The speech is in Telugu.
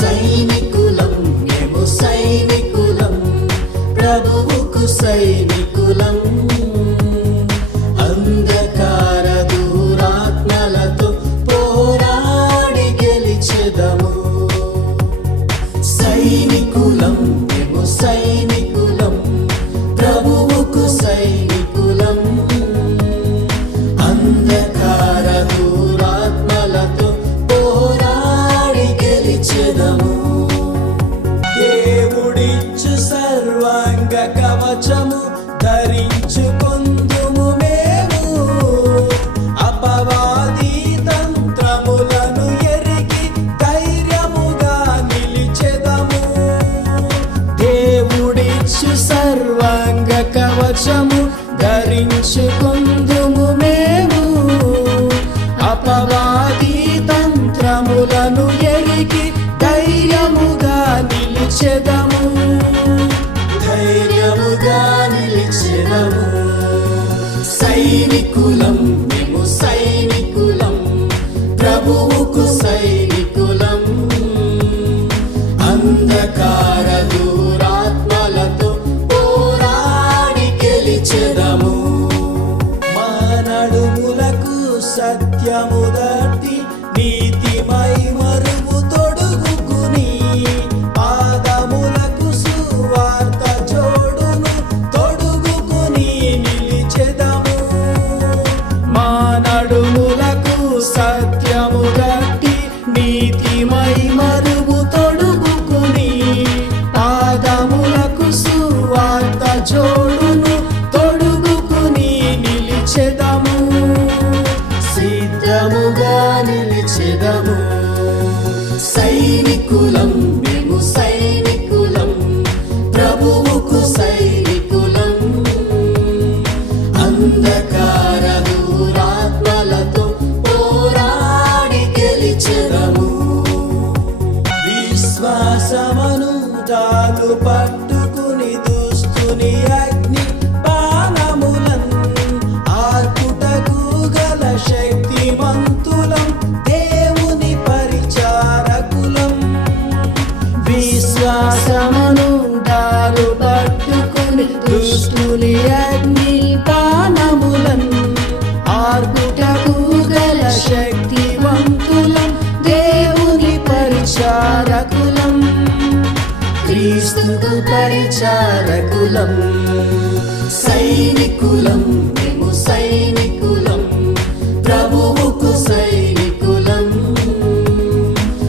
సైనికులం మేము సైనికులం ప్రభువుకు సైనికులం. అంధకార దూరాత్మలతో పోరాడి గెలిచెదము. సైనికులం మేము సైనికులం సర్వాంగ కవచము ధరించుకుందుము మేము. అపవాది తంత్రములను ఎరిగి ధైర్యముగా నిలిచెదము. దేవుడిచ్చు సర్వాంగ కవచము ధరించుకుందు సత్యము నీతి నీతిమై మరుగు తొడుగుకుని పాదములకు సువార్త చోడును తొడుగుకుని నిలిచెదము. మా నడుములకు సత్యము గట్టి నీతిమై మరుగు తొడుగుకుని పాదములకు సువార్త చోడును తొడుగుకుని నిలిచెదము నిలిచెదము సైనికులం మేము సైనికులం ప్రభువుకు సైనికులం. అంధకార దూరాత్మలతో పోరాడి గెలిచెదము. విశ్వాసమను తాగు పట్టుకుని దుస్తుని విశ్వాసమును దారు పట్టుకుని దుష్టుని అగ్ని పానములం ఆర్పుటకు గల శక్తివంతులం దేవుని పరిచారకులం క్రీస్తుకు పరిచారకులం సైనికులం మేము సైనికులం.